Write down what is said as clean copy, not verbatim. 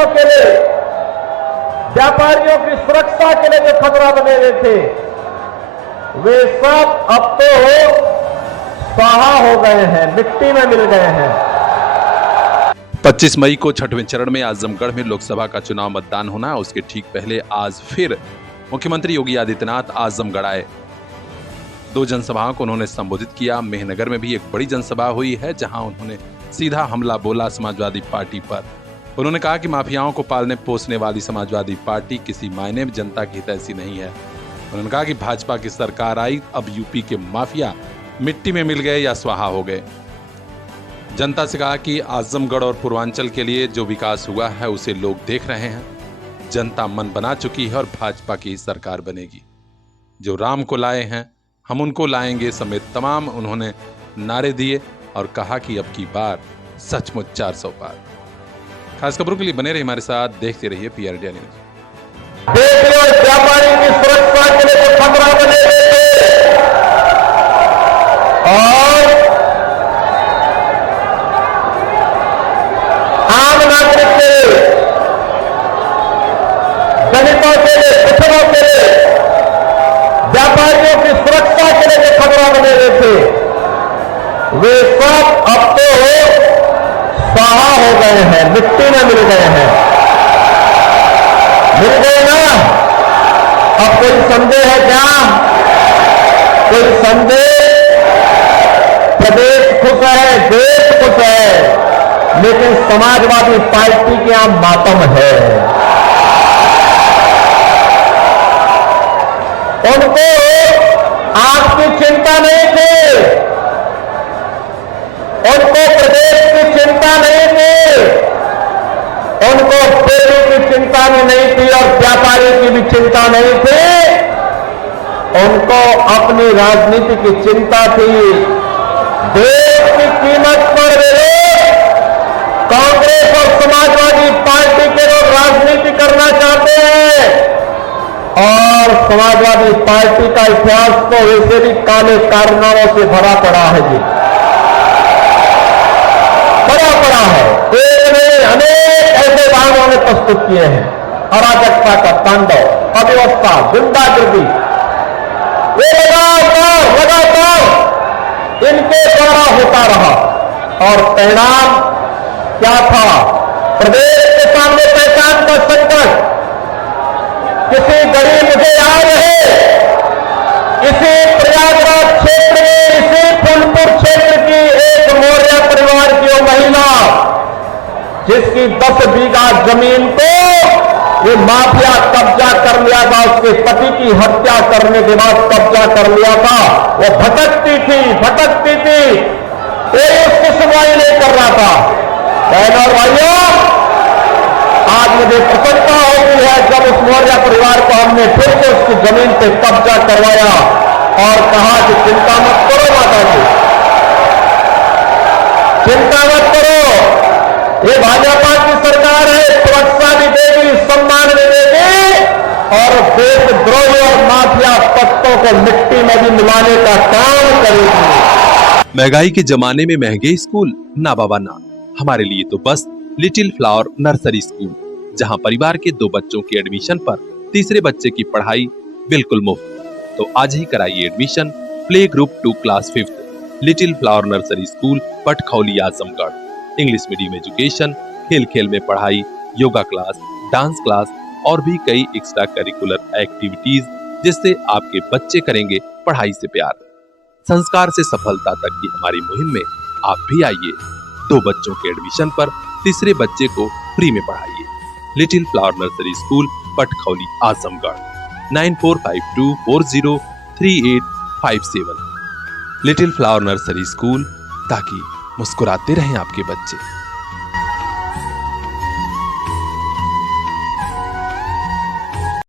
किसानों के लिए, व्यापारियों की सुरक्षा के लिए जो खतरा बने हुए थे, वे सब अब तो स्वाहा हो गए हैं, मिट्टी में मिल गए हैं। 25 मई को छठवें चरण में आजमगढ़ में लोकसभा का चुनाव मतदान होना है। उसके ठीक पहले आज फिर मुख्यमंत्री योगी आदित्यनाथ आजमगढ़ आए। 2 जनसभाओं को उन्होंने संबोधित किया। मेहनगर में भी एक बड़ी जनसभा हुई है, जहां उन्होंने सीधा हमला बोला समाजवादी पार्टी पर। उन्होंने कहा कि माफियाओं को पालने पोसने वाली समाजवादी पार्टी किसी मायने में जनता की हितैषी नहीं है। उन्होंने कहा कि भाजपा की सरकार आई, अब यूपी के माफिया मिट्टी में मिल गए या स्वाहा हो गए। जनता से कहा कि आजमगढ़ और पूर्वांचल के लिए जो विकास हुआ है उसे लोग देख रहे हैं। जनता मन बना चुकी है और भाजपा की सरकार बनेगी। जो राम को लाए हैं हम उनको लाएंगे समेत तमाम उन्होंने नारे दिए और कहा कि अब की बार सचमुच 400 पार। खास खबरों के लिए बने रहिए हमारे साथ, देखते रहिए PR इंडिया न्यूज। व्यापारी की सुरक्षा के लिए जो खतरा बने हुए और आम नागरिक के लिए, दलितों के लिए, पिछड़ों के लिए, व्यापारियों की सुरक्षा के लिए जो खतरा बने हुए थे, वे सब अब तो स्वाहा हो गए हैं, मिट्टी में मिल गए हैं। मिल गए ना? अब कोई संदेह है क्या? कोई संदेह? प्रदेश खुश है, देश खुश है, लेकिन समाजवादी पार्टी के यहां मातम है। उनको आपकी चिंता नहीं थी, उनको प्रदेश की चिंता नहीं थी, उनको बेटी की चिंता भी नहीं थी और व्यापारी की भी चिंता नहीं थी। उनको अपनी राजनीति की चिंता थी। देश की कीमत पर वे लोग, कांग्रेस और समाजवादी पार्टी के लोग राजनीति करना चाहते हैं और समाजवादी पार्टी का इतिहास तो वैसे भी काले कारनामों से भरा पड़ा है जी, भरा पड़ा है। एक नहीं अनेक ऐसे वाहनों ने प्रस्तुत किए हैं। अराजकता का तांडव, अव्यवस्था, गुंडागर्दी, ये लगातार इनके द्वारा होता रहा और परिणाम क्या था? प्रदेश के सामने पहचान का संकट। किसी गरीब, मुझे याद है, इसी प्रयागराज क्षेत्र में, इसी फूलपुर क्षेत्र की एक मौर्य परिवार की वो महिला, जिसकी 10 बीघा जमीन को ये माफिया कब्जा कर लिया था, उसके पति की हत्या करने के बाद कब्जा कर लिया था। वो भटकती थी, कोई उसकी सुनवाई नहीं कर रहा था। बहनों और भाइयों, आज मुझे प्रसन्नता होती है जब उस मौर्य परिवार को हमने फिर से उसकी जमीन पे कब्जा करवाया और कहा कि चिंता मत करो माता जी, चिंता मत करो, ये भाजपा की सरकार है, सुरक्षा भी देगी, सम्मान भी देगी और देशद्रोही और माफिया तत्वों को मिट्टी में भी मिलाने का काम करेगी। महंगाई के जमाने में महंगे स्कूल ना बाबा ना, हमारे लिए तो बस लिटिल फ्लावर नर्सरी स्कूल, जहां परिवार के 2 बच्चों के एडमिशन पर तीसरे बच्चे की पढ़ाई बिल्कुल मुफ्त। तो आज ही कराइए admission play group 2 class 5 little flower nursery school Patkhauli Azamgarh. English medium education, खेल खेल में पढ़ाई, योगा क्लास, डांस क्लास और भी कई एक्स्ट्रा करिकुलर एक्टिविटीज, जिससे आपके बच्चे करेंगे पढ़ाई से प्यार। संस्कार से सफलता तक की हमारी मुहिम में आप भी आइए। 2 बच्चों के एडमिशन पर तीसरे बच्चे को फ्री में पढ़ाइए। Little flower nursery school Patkhauli Azamgarh 9452403857। Little flower nursery school, ताकि मुस्कुराते रहें आपके बच्चे।